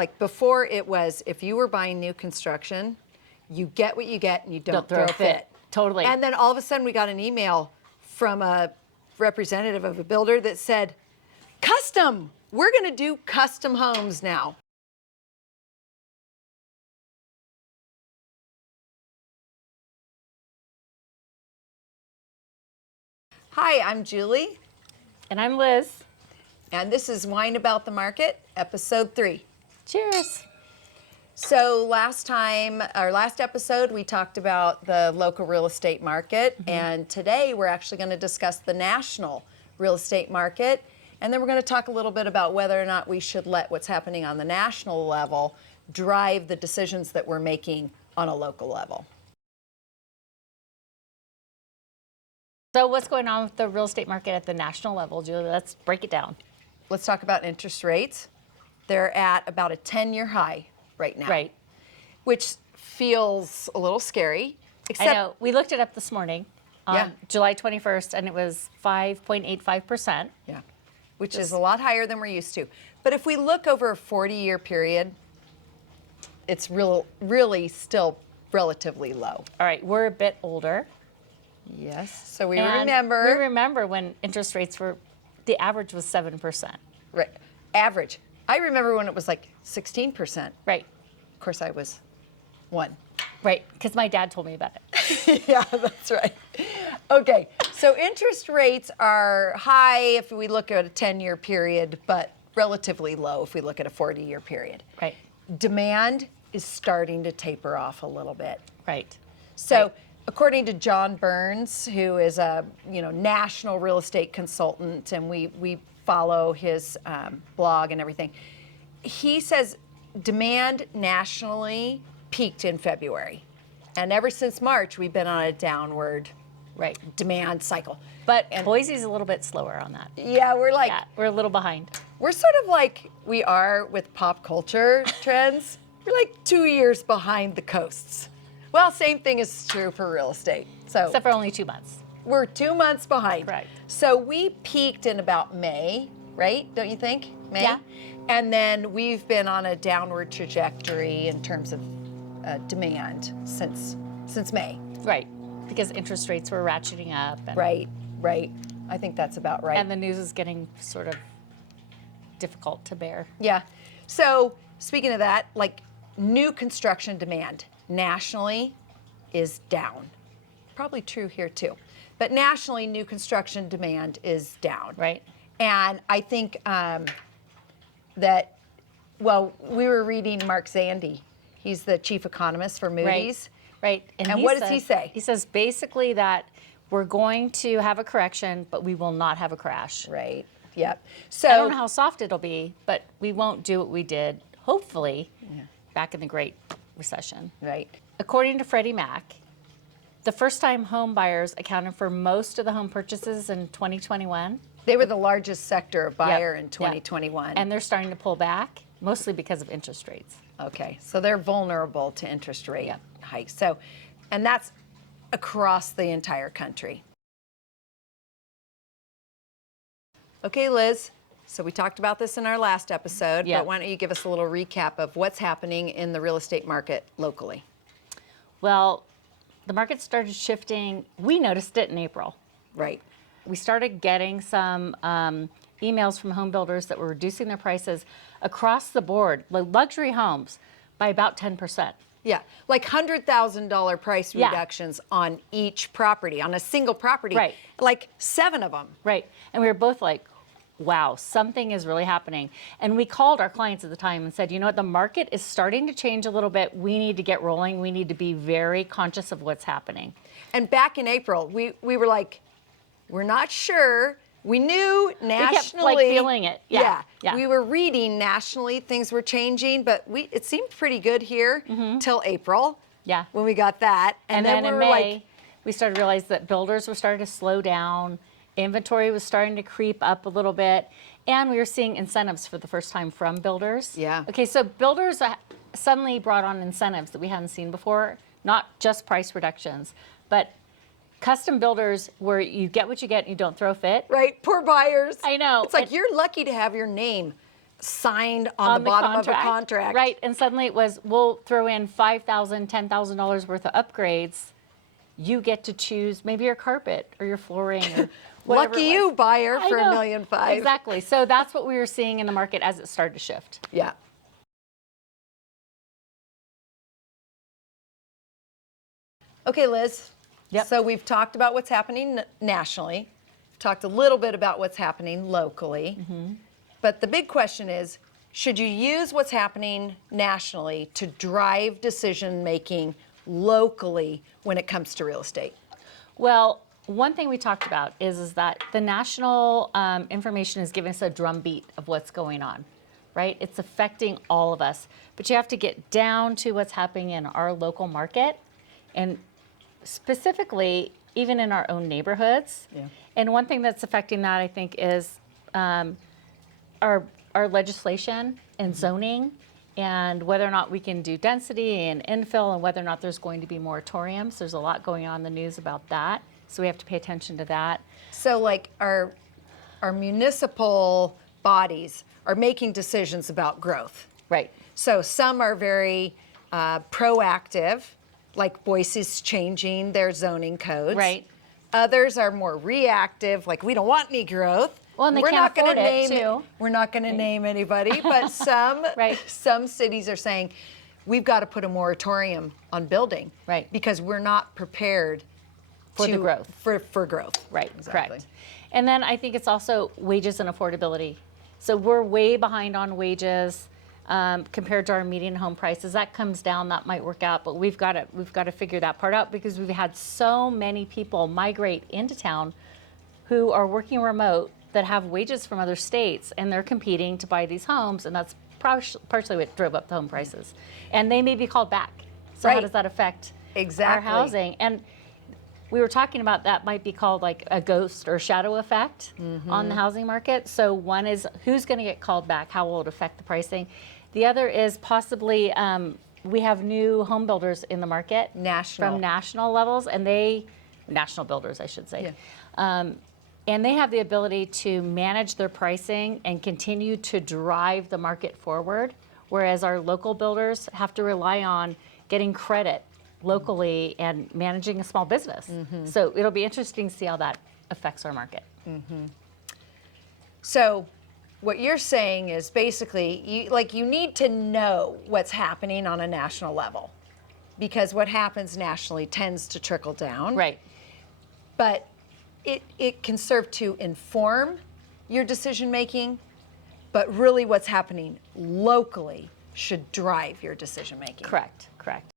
Like before it was, if you were buying new construction, you get what you get and you don't throw a fit. Totally. And then all of a sudden we got an email from a representative of a builder that said, custom, we're gonna do custom homes now. Hi, I'm Julie. And I'm Liz. And this is Wine About the Market, episode 3. Cheers. So last episode, we talked about the local real estate market. And today we're actually going to discuss the national real estate market. And then we're going to talk a little bit about whether or not we should let what's happening on the national level drive the decisions that we're making on a local level. So what's going on with the real estate market at the national level, Julie? Let's break it down. Let's talk about interest rates. They're at about a 10-year high right now. Right. Which feels a little scary. I know. We looked it up this morning on July 21st, and it was 5.85%. Yeah, which is a lot higher than we're used to. But if we look over a 40-year period, it's really still relatively low. All right, we're a bit older. Yes, so we And remember. We remember when interest rates were, the average was 7%. Right, average. I remember when it was like 16%. Right. Of course, I was 1. Right, because my dad told me about it. Yeah, that's right. Okay, so interest rates are high if we look at a 10-year period, but relatively low if we look at a 40-year period. Right. Demand is starting to taper off a little bit. Right. So, according to John Burns, who is a national real estate consultant, and we follow his blog and everything, he says demand nationally peaked in February, and ever since March we've been on a downward demand cycle. But Boise's a little bit slower on that. Yeah, we're a little behind. We're sort of like we are with pop culture trends. We're like 2 years behind the coasts. Well, same thing is true for real estate. So except for only 2 months. We're 2 months behind. Right. So we peaked in about May, right? Don't you think? May? Yeah. And then we've been on a downward trajectory in terms of demand since May. Right. Because interest rates were ratcheting up. And Right. I think that's about right. And the news is getting sort of difficult to bear. Yeah. So speaking of that, like new construction demand nationally is down. Probably true here too. But nationally, new construction demand is down. Right. And I think that, well, we were reading Mark Zandi. He's the chief economist for Moody's. Right. And what does he say? He says basically that we're going to have a correction, but we will not have a crash. Right. Yep. So I don't know how soft it'll be, but we won't do what we did, hopefully, back in the Great Recession. Right. According to Freddie Mac, the first-time home buyers accounted for most of the home purchases in 2021. They were the largest sector of buyer in 2021. And they're starting to pull back, mostly because of interest rates. Okay, so they're vulnerable to interest rate hikes. So, and that's across the entire country. Okay, Liz, so we talked about this in our last episode, but why don't you give us a little recap of what's happening in the real estate market locally? Well, the market started shifting. We noticed it in April. Right. We started getting some emails from home builders that were reducing their prices across the board, luxury homes, by about 10%. Yeah, like $100,000 price reductions on each property, on a single property. Right. Like 7 of them. Right. And we were both like, wow, something is really happening. And we called our clients at the time and said, you know what, the market is starting to change a little bit. We need to get rolling. We need to be very conscious of what's happening. And back in April, we were like, we're not sure. We knew nationally. We kept like feeling it. Yeah. We were reading nationally, things were changing, but it seemed pretty good here till April. Yeah. When we got that. And then in May, we started to realize that builders were starting to slow down. Inventory was starting to creep up a little bit, and we were seeing incentives for the first time from builders. Yeah. Okay, so builders suddenly brought on incentives that we hadn't seen before, not just price reductions, but custom builders where you get what you get and you don't throw a fit. Right, poor buyers. I know. It's like you're lucky to have your name signed on the bottom of a contract. Right, and suddenly it was, we'll throw in $5,000, $10,000 worth of upgrades. You get to choose maybe your carpet or your flooring or whatever. Lucky you, buyer, for $1.5 million. Exactly. So that's what we were seeing in the market as it started to shift. Yeah. Okay, Liz. Yep. So we've talked about what's happening nationally, talked a little bit about what's happening locally, but the big question is, should you use what's happening nationally to drive decision making locally when it comes to real estate? Well, one thing we talked about is that the national information is giving us a drumbeat of what's going on, right? It's affecting all of us, but you have to get down to what's happening in our local market, and specifically even in our own neighborhoods. Yeah. And one thing that's affecting that, I think, is our legislation and zoning, and whether or not we can do density and infill, and whether or not there's going to be moratoriums. There's a lot going on in the news about that, so we have to pay attention to that. So like our municipal bodies are making decisions about growth. Right. So some are very proactive, like Boise's changing their zoning codes. Right. Others are more reactive, like we don't want any growth. Well, and they We're can't not gonna afford it, name too. We're not going to name anybody, but some Right. some cities are saying we've got to put a moratorium on building, Right. Because we're not prepared For the growth. For growth. Right, Exactly. correct. And then I think it's also wages and affordability. So we're way behind on wages compared to our median home prices. That comes down, that might work out, but we've got to figure that part out, because we've had so many people migrate into town who are working remote that have wages from other states, and they're competing to buy these homes, and that's partially what drove up the home prices. And they may be called back. So how Right. does that affect our Exactly. housing? And we were talking about that might be called like a ghost or shadow effect on the housing market. So one is who's going to get called back, how will it affect the pricing? The other is possibly we have new home builders in the market. National. From national levels, and national builders, I should say. Yeah. And they have the ability to manage their pricing and continue to drive the market forward, whereas our local builders have to rely on getting credit locally and managing a small business. So it'll be interesting to see how that affects our market. So what you're saying is basically you need to know what's happening on a national level, because what happens nationally tends to trickle down. Right. But it can serve to inform your decision making, but really what's happening locally should drive your decision making. Correct. Correct.